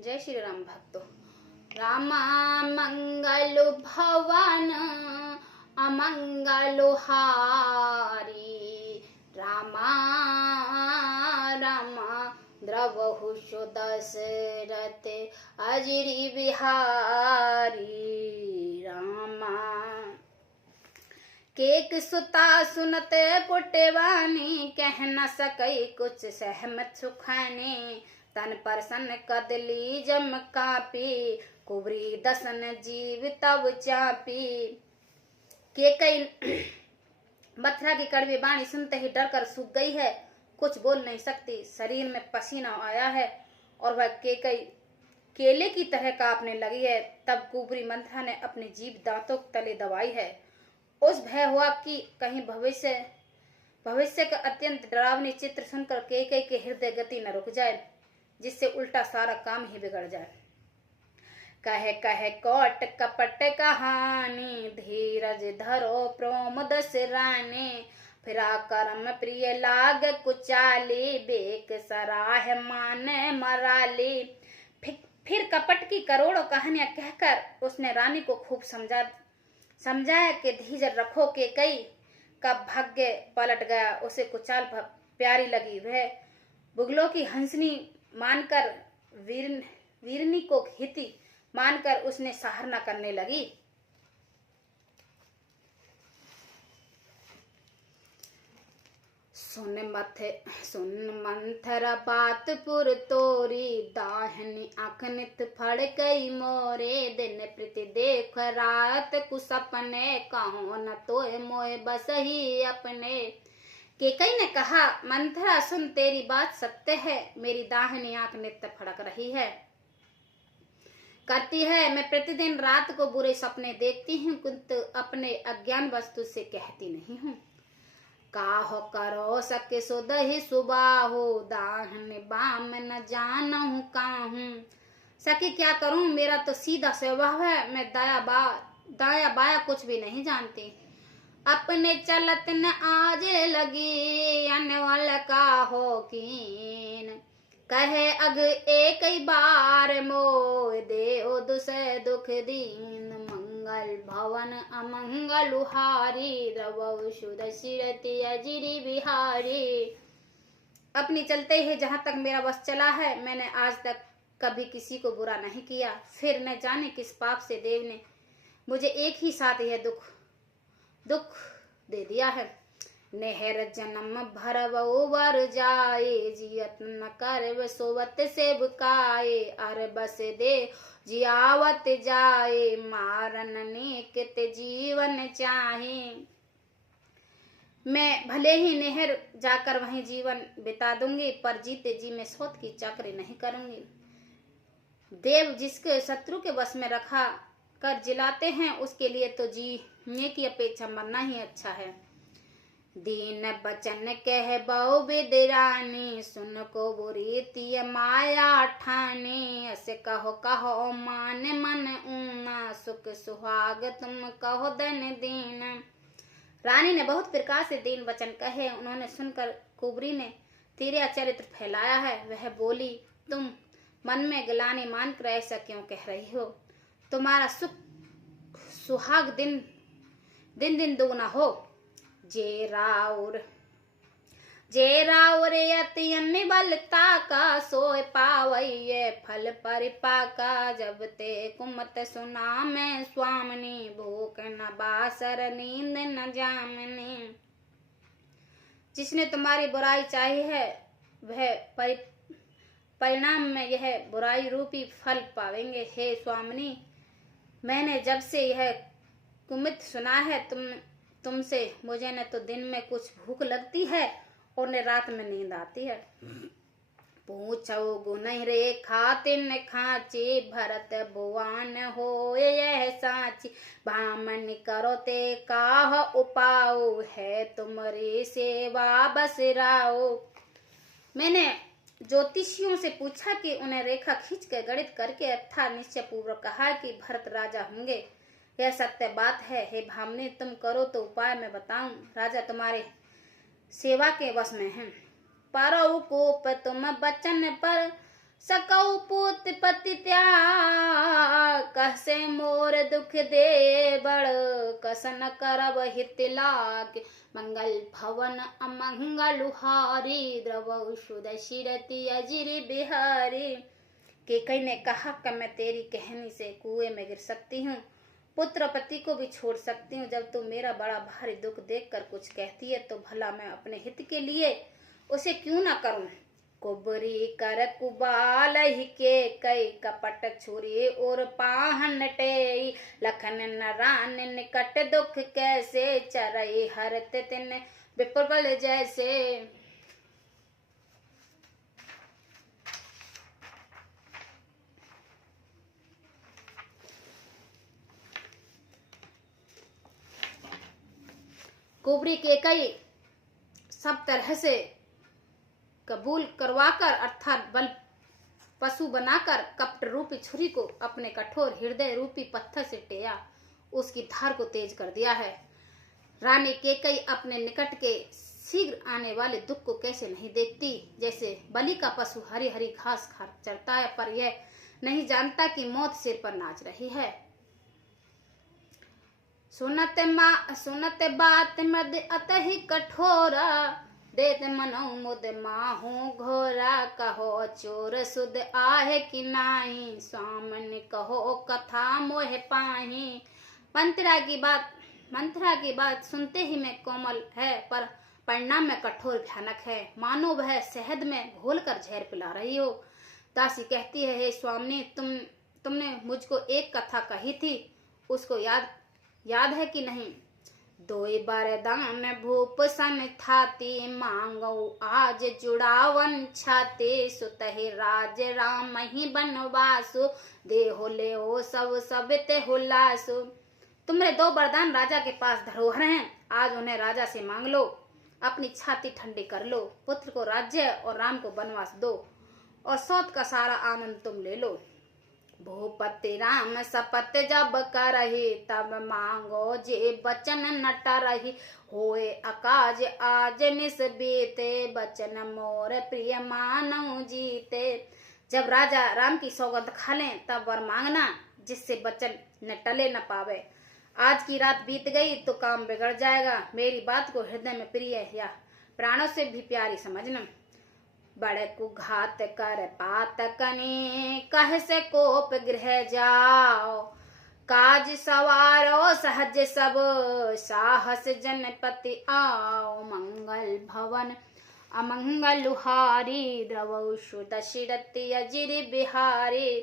जय श्री राम भक्तों। रामा मंगल भवन अमंगल हारी, रामा रामा द्रवहु दशरथ अजरी बिहारी, रामा केक सुता सुनते पुटवानी, कह न सकई कुछ सहमत सुखाने, तन प्रसन्न कदली जम कापी, कुबरी दसन जीव तब चापी। केकई मथुरा की कड़वी बाणी सुनते ही डर कर सूख गई है, कुछ बोल नहीं सकती, शरीर में पसीना आया है और वह केकई केले की तरह कांपने लगी है। तब कुबरी मंथरा ने अपनी जीभ दांतों तले दबाई है। उस भय हुआ कि कहीं भविष्य का अत्यंत डरावनी चित्र सुनकर केकई के हृदय गति न रुक जाए, जिससे उल्टा सारा काम ही बिगड़ जाए। कहे कहे कोट कपट कहानी, धीरज धरो प्रोम दशराने, फिरा कर्म प्रिय लाग कुचाली, बेक सराह माने मराली। फिर कपट की करोड़ों कहानियां कहकर उसने रानी को खूब समझाया कि धीरज रखो, के कई का भाग्य पलट गया, उसे कुचाल प्यारी लगी। वह बुगलों की हंसनी मानकर वीरनी को हिती मानकर उसने सहारना करने लगी। सुन मंथर बात पुर तोरी, दाहनी आँख नित फड़ गई मोरे, दिन प्रति देख रात कुसपने, कहो न तोय मोय बस ही अपने। केकई ने कहा, मंथरा सुन तेरी बात सत्य है, मेरी दाहिनी आंख नित्य फड़क रही है करती है। मैं प्रतिदिन रात को बुरे सपने देखती हूँ, किंतु अपने अज्ञान वस्तु से कहती नहीं हूँ। काहो करो सके सुदहि सुबाहो, दाहन बाम न जानहु काहू। सके क्या करूं, मेरा तो सीधा स्वभाव है, मैं दाया बाया कुछ भी नहीं जानती। अपने चलत न आज लगी, अनवल का हो कीन, कहे अग एक ही बार मोय, देओ दुसे दुख दीन। मंगल भवन अमंगल हारी, द्रवहु दशरथ अजरी बिहारी। अपनी चलते ही जहां तक मेरा बस चला है, मैंने आज तक कभी किसी को बुरा नहीं किया। फिर न जाने किस पाप से देव ने मुझे एक ही साथ यह दुख दे दिया है। नेहर जन्म भरवो वर जाए, जियत न कर सोवत से बुकाए, अर बस दे जियावत जाए, मारन नेकत जीवन चाहे। मैं भले ही नेहर जाकर वहीं जीवन बिता दूंगी, पर जीते जी में सोत की चाकरी नहीं करूंगी। देव जिसके शत्रु के बस में रखा कर जिलाते हैं, उसके लिए तो जीने की अपेक्षा मरना ही अच्छा है। दीन बचन कह बहु बिदरानी, सुन को बुरी माया ठानी, ऐसे कहो कहो मान मन ऊना, सुख सुहाग तुम कहो धन दीन। रानी ने बहुत प्रकार से दीन वचन कहे। उन्होंने सुनकर कुबरी ने तेरा चरित्र फैलाया है। वह बोली, तुम मन में गिलानी मानकर ऐसा क्यों कह रही हो? तुम्हारा सुख सुहाग दिन दिन दुगना हो। जे राउर यति निबलता का, सोय पावैये फल परिपाका। जब ते कुमत सुना मैं स्वामिनी, भूख न बासर नींद न जामनी। जिसने तुम्हारी बुराई चाही है, वह परिणाम में यह बुराई रूपी फल पावेंगे। हे स्वामिनी, मैंने जब से यह कुमित सुना है तुमसे, मुझे न तो दिन में कुछ भूख लगती है और न रात में नींद आती है। पूछो गुण रे खातिन खाची, भरत भुवन हो यह साची। भामन करो ते काह उपाओ, है तुम्हारी सेवा बसराओ। मैंने ज्योतिषियों से पूछा कि उन्हें रेखा खींच कर गणित करके अथा निश्चय पूर्वक कहा कि भरत राजा होंगे। यह सत्य बात है। हे भामनी, तुम करो तो उपाय मैं बताऊं। राजा तुम्हारे सेवा के वश में हैं। परौ कोप तुम बचन पर, सकौ पूत पति त्याग, कहसे मोर दुख दे बड़, कसन करब हित लाग, मंगल भवन अमंगल हारी, द्रवौ सुदशिरति अजिर बिहारी। कैकेयी ने कहा कि मैं तेरी कहनी से कुएं में गिर सकती हूँ, पुत्र पति को भी छोड़ सकती हूँ। जब तू मेरा बड़ा भारी दुख देखकर कुछ कहती है तो भला मैं अपने हित के लिए उसे क्यों ना करूं। कुबरी कर कुबाल ही के कई, कपट छुरी और पाहन टेई, लखन नारायण निकट दुख कैसे, चरई हरत तिन विप्रबल जैसे। कुबरी कैकेयी सब तरह से कबूल करवाकर अर्थात बल पशु बनाकर कपट रूपी छुरी को अपने कठोर हृदय रूपी पत्थर से टेया, उसकी धार को तेज कर दिया है। रानी कैकेयी अपने निकट के शीघ्र आने वाले दुख को कैसे नहीं देखती। जैसे बलि का पशु हरी हरी घास खा चरता है, पर यह नहीं जानता कि मौत सिर पर नाच रही है। सुनत बात मद अतहि कठोरा, देत मनो मुद माहू घोरा, कहो चोर सुद आहे कि नाही, स्वामन कहो कथा मोह पाही। मंत्रा की बात सुनते ही में कोमल है, पर परिणाम में कठोर भयानक है, मानो वह शहद में घोलकर जहर पिला रही हो। दासी कहती है, हे स्वामिनी, तुमने मुझको एक कथा कही थी, उसको याद है कि नहीं। दोई बरदान भूप सन थाती, मांगो आज जुड़ावन छाते, सुतहि राज राम ही बनवासु, देहो ले ओ सब ते हुलासु। तुम्हारे 2 वरदान राजा के पास धरोहर हैं, आज उन्हें राजा से मांग लो, अपनी छाती ठंडी कर लो, पुत्र को राज्य और राम को बनवास दो, और सौत का सारा आनंद तुम ले लो। भूपति राम शपथ जब करही, तब मांगो जे बचन नट रही, होए अकाज आज निस बीते, बचन मोर प्रिय मानव जीते। जब राजा राम की सौगंध खा लें तब वर मांगना, जिससे बचन न टले न पावे। आज की रात बीत गई तो काम बिगड़ जाएगा, मेरी बात को हृदय में प्रिय या प्राणों से भी प्यारी समझना। बड़े कुघात कर पातकनी, कह से कोप गृह जाओ, काज सवारो सहज सब, साहस जनपति आओ, मंगल भवन अमंगल लुहारी, द्रवौ सुदशिरति अजिर बिहारी।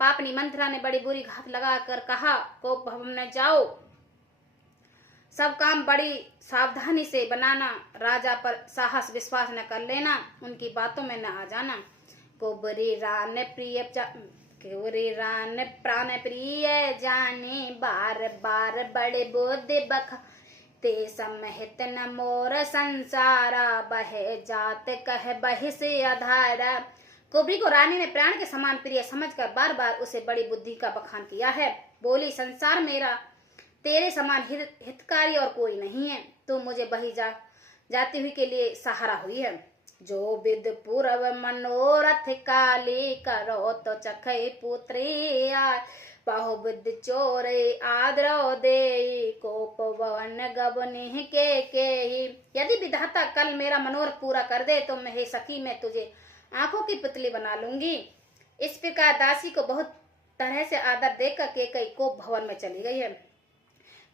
पापनी मंत्रा ने बड़ी बुरी घात लगाकर कहा, कोप भवन में जाओ, सब काम बड़ी सावधानी से बनाना, राजा पर साहस विश्वास न कर लेना, उनकी बातों में न आ जाना। कुबरी रान प्राण प्रिय जाने, बार बार बड़े बुद्धि बख, ते समहित न मोर संसारा, बहे जात कह बहि से आधारा। कुबरी को रानी ने प्राण के समान प्रिय समझकर बार बार उसे बड़ी बुद्धि का बखान किया है। बोली, संसार मेरा तेरे समान हितकारी और कोई नहीं है, तू मुझे बही जाती हुई के लिए सहारा हुई है। जो विद पूर्व मनोरथ काली, करो तो चखे पुत्री आय, बहुविद चोरे आदरो दे, कोप वन गबनि के। यदि विधाता कल मेरा मनोरथ पूरा कर दे तो मैं, हे सखी, मैं तुझे आंखों की पुतली बना लूंगी। इस प्रकार दासी को बहुत तरह से आदर देकर कैकेयी कोप भवन में चली गई है।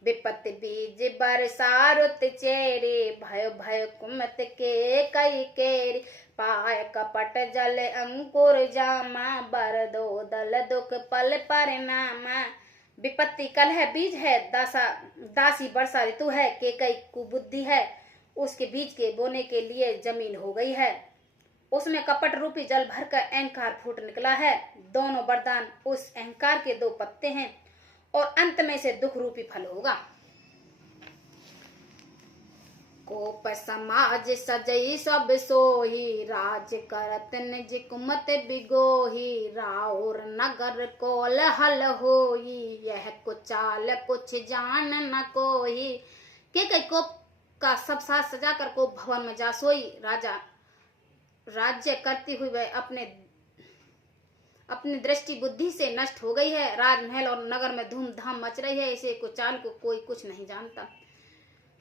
विपत्ति बीज बरसा रुत चेरी, भय भय कुमत के कई केरी, पाय कपट जल अंकुर जामा, बर दो दल दुख पल परिणामा। विपत्ति कल है, बीज है, दासी वर्षा ऋतु है, कैकेयी कुबुद्धि है, उसके बीज के बोने के लिए जमीन हो गई है, उसमें कपट रूपी जल भरकर अहंकार फूट निकला है। दोनों वरदान उस अहंकार के 2 पत्ते हैं, और अंत में से दुख रूपी फल होगा। कोप समाज सजई सब सोही, राज करत निज कुमत बिगोही, राउर नगर कोलहल होई, यह कुचाल कुछ जान न कोही। कैकेयी कोप का सब साज सजाकर कोप भवन में जा सोई। राजा राज्य करती हुई वह अपने अपनी दृष्टि बुद्धि से नष्ट हो गई है। राजमहल और नगर में धूमधाम मच रही है, इसे को चाल को कोई कुछ नहीं जानता।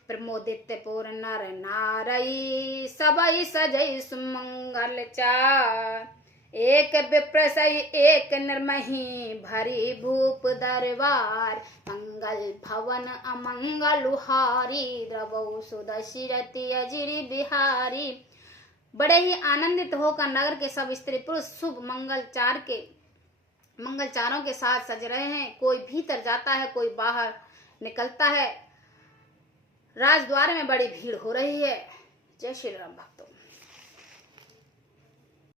प्रमोदित पुर नर नारई सबई सजई सुमंगल चार, एक विप्रसई एक निर्मही भरी भूप दरबार, मंगल भवन अमंगल हारी द्रवौ सुदशिरति अजिरि बिहारी। बड़े ही आनंदित होकर नगर के सब स्त्री पुरुष शुभ मंगलचारों के साथ सज रहे हैं। कोई भीतर जाता है, कोई बाहर निकलता है। राजद्वार में बड़ी भीड़ हो रही है। जय श्री राम भक्तों।